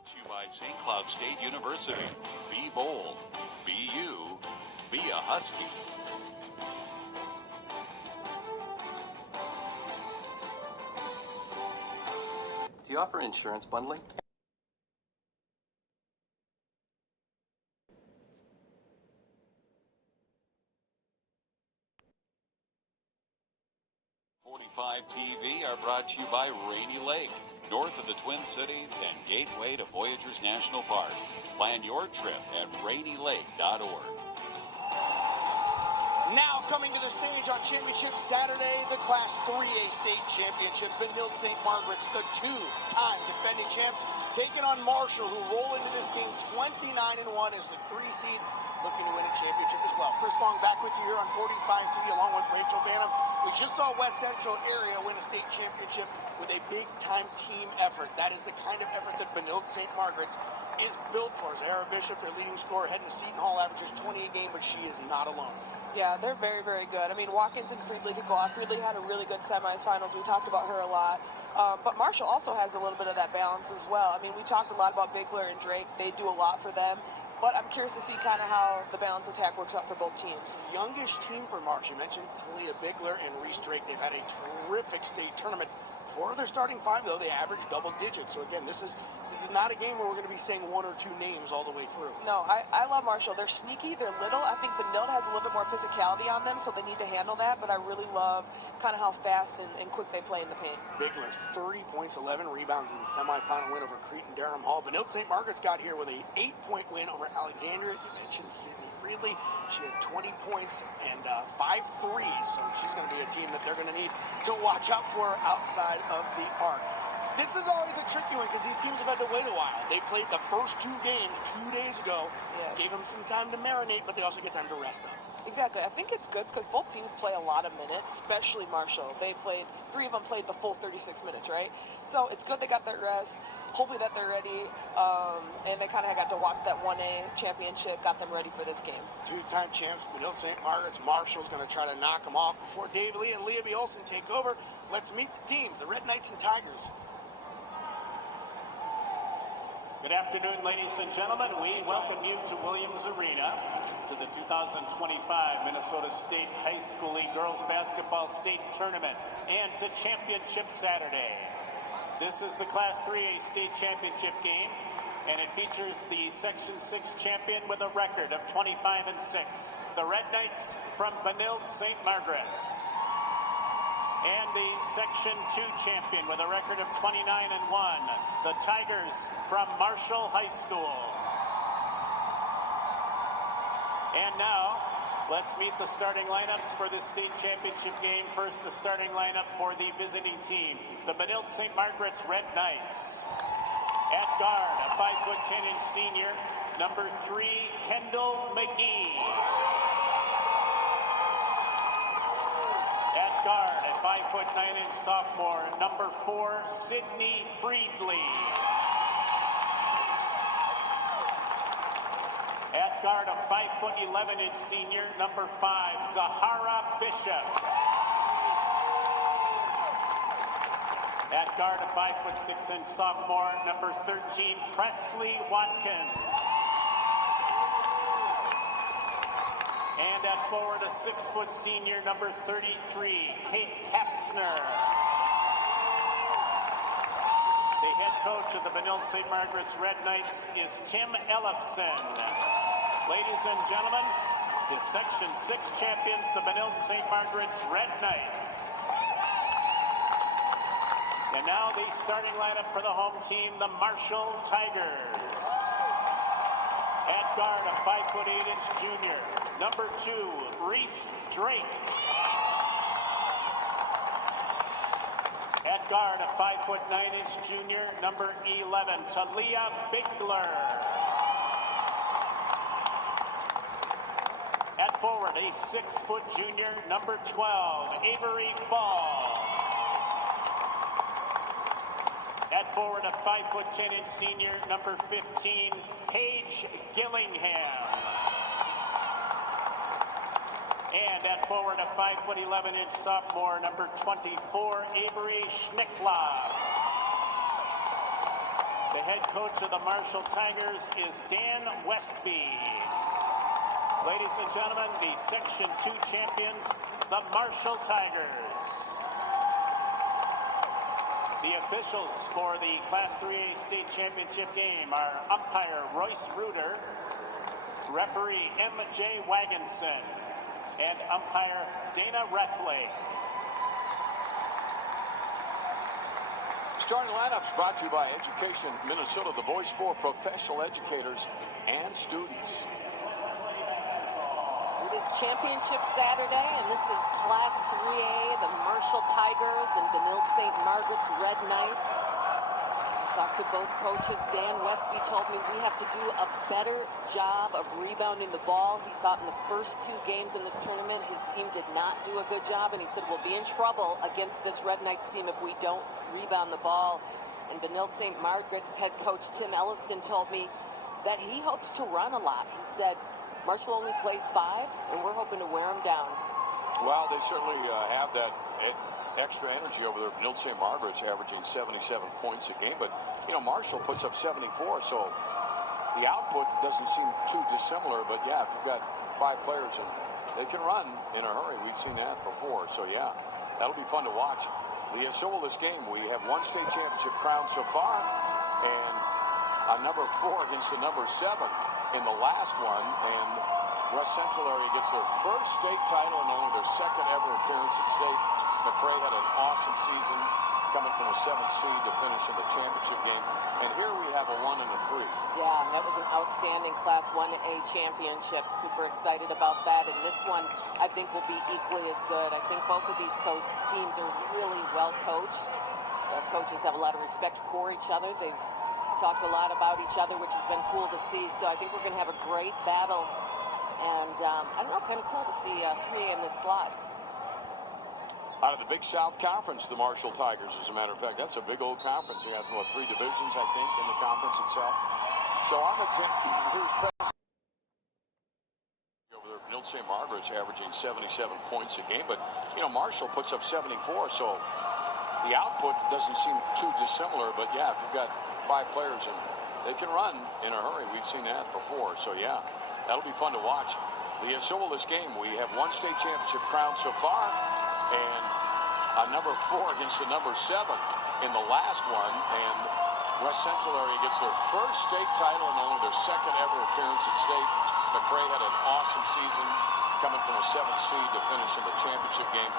Brought to you by St. Cloud State University. Be bold. Be you. Be a Husky. Do you offer insurance bundling? TV are brought to you by Rainy Lake, north of the Twin Cities and gateway to Voyageurs National Park. Plan your trip at rainylake.org. Now coming to the stage on Championship Saturday, the Class 3A State Championship. Benilde St. Margaret's, the two-time defending champs, taking on Marshall, who roll into this game 29-1 as the 3 seed, looking to win a championship as well. Chris Long back with you here on 45 TV along with Rachel Banham. We just saw West Central area win a state championship with a big-time team effort. That is the kind of effort that Benilde St. Margaret's is built for. Zara Bishop, their leading scorer, heading to Seton Hall, averages 20 a game, but she is not alone. Yeah, they're very, very good. I mean, Watkins and Friedley could go off. Friedley had a really good semifinals. We talked about her a lot. But Marshall also has a little bit of that balance as well. I mean, we talked a lot about Bigler and Drake. They do a lot for them. But I'm curious to see kind of how the balance attack works out for both teams. Youngest team for Marshall. You mentioned Talia Bigler and Reese Drake. They've had a terrific state tournament. 4 of their starting 5, though, they average double digits. So, again, this is not a game where we're going to be saying 1 or 2 names all the way through. No, I love Marshall. They're sneaky. They're little. I think Benilde has a little bit more physicality on them, so they need to handle that. But I really love kind of how fast and quick they play in the paint. Bigler, 30 points, 11 rebounds in the semifinal win over Cretin-Derham Hall. Benilde St. Margaret's got here with a 8-point win over Alexandria. You mentioned Sydney Friedley. She had 20 points and 5 threes, so she's going to be a team that they're going to need to watch out for outside of the arc. This is always a tricky one because these teams have had to wait a while. They played the first 2 games 2 days ago, yes. Gave them some time to marinate, but they also get time to rest up. Exactly. I think it's good because both teams play a lot of minutes, especially Marshall. They played, 3 of them played the full 36 minutes, right? So it's good they got that rest. Hopefully that they're ready. And they kind of got to watch that 1A championship, got them ready for this game. 2-time champs, Benilde St. Margaret's. Marshall's going to try to knock them off before Dave Lee and Leah B. Olson take over. Let's meet the teams, the Red Knights and Tigers. Good afternoon, ladies and gentlemen. We welcome you to Williams Arena to the 2025 Minnesota State High School League Girls Basketball State Tournament and to Championship Saturday. This is the Class 3A State Championship game, and it features the Section 6 champion with a record of 25-6, the Red Knights from Benilde St. Margaret's. And the Section 2 champion with a record of 29-1, the Tigers from Marshall High School. And now, let's meet the starting lineups for this state championship game. First, the starting lineup for the visiting team, the Benilde St. Margaret's Red Knights. At guard, a 5'10" senior, number 3, Kendall McGee. At guard, at 5'9" sophomore, number 4, Sydney Friedley. At guard, a 5'11" senior, number 5, Zahara Bishop. At guard, a 5'6" sophomore, number 13, Presley Watkins. And at forward, a 6' senior, number 33, Kate Kapsner. The head coach of the Benilde St. Margaret's Red Knights is Tim Ellefson. Ladies and gentlemen, the Section 6 champions, the Benilde St. Margaret's Red Knights. And now the starting lineup for the home team, the Marshall Tigers. At guard, a 5'8" junior, number 2, Reese Drake. At guard, a 5'9" junior, number 11, Talia Bigler. At forward, a 6' junior, number 12, Avery Fall. At forward, a 5'10" senior, number 15, Paige Gillingham. And at forward, a 5'11" sophomore, number 24, Avery Schnickla. The head coach of the Marshall Tigers is Dan Westby. Ladies and gentlemen, the Section 2 champions, the Marshall Tigers. The officials for the Class 3A state championship game are umpire Royce Reuter, referee M.J. Wagonson, and umpire Dana Rethley. Starting lineups brought to you by Education Minnesota, the voice for professional educators and students. It is Championship Saturday, and this is Class 3A, the Marshall Tigers and Benilde St. Margaret's Red Knights. Just talked to both coaches. Dan Westby told me we have to do a better job of rebounding the ball. He thought in the first 2 games in this tournament, his team did not do a good job, and he said we'll be in trouble against this Red Knights team if we don't rebound the ball. And Benilde St. Margaret's head coach Tim Ellefson told me that he hopes to run a lot. He said Marshall only plays 5, and we're hoping to wear them down. Well, they certainly have that extra energy over there. Benilde St. Margaret's averaging 77 points a game, but you know Marshall puts up 74, so the output doesn't seem too dissimilar. But yeah, if you've got 5 players and they can run in a hurry, we've seen that before. So yeah, that'll be fun to watch. So will this game. We have 1 state championship crown so far, and a number 4 against the number 7 in the last one, and West Central area gets their first state title and only their 2nd ever appearance at state. McRae had an awesome season, coming from a 7th seed to finish in the championship game, and here we have a 1 and a 3. Yeah, that was an outstanding Class 1A championship. Super excited about that, and this one I think will be equally as good. I think both of these teams are really well coached. Their coaches have a lot of respect for each other. They've talked a lot about each other, which has been cool to see. So I think we're going to have a great battle, and I don't know, kind of cool to see 3A in this slot. Out of the Big South Conference, the Marshall Tigers, as a matter of fact. That's a big old conference. They have, 3 divisions, I think, in the conference itself. So on the here's over there, Benilde St. Margaret's averaging 77 points a game, but you know Marshall puts up 74, so the output doesn't seem too dissimilar. But yeah, if you've got 5 players and they can run in a hurry, we've seen that before. So yeah, that'll be fun to watch. So will this game. We have 1 state championship crown so far, and a number 4 against the number 7 in the last one, and West Central area gets their first state title and only their 2nd ever appearance at state. McRae had an awesome season, coming from a 7th seed to finish in the championship game.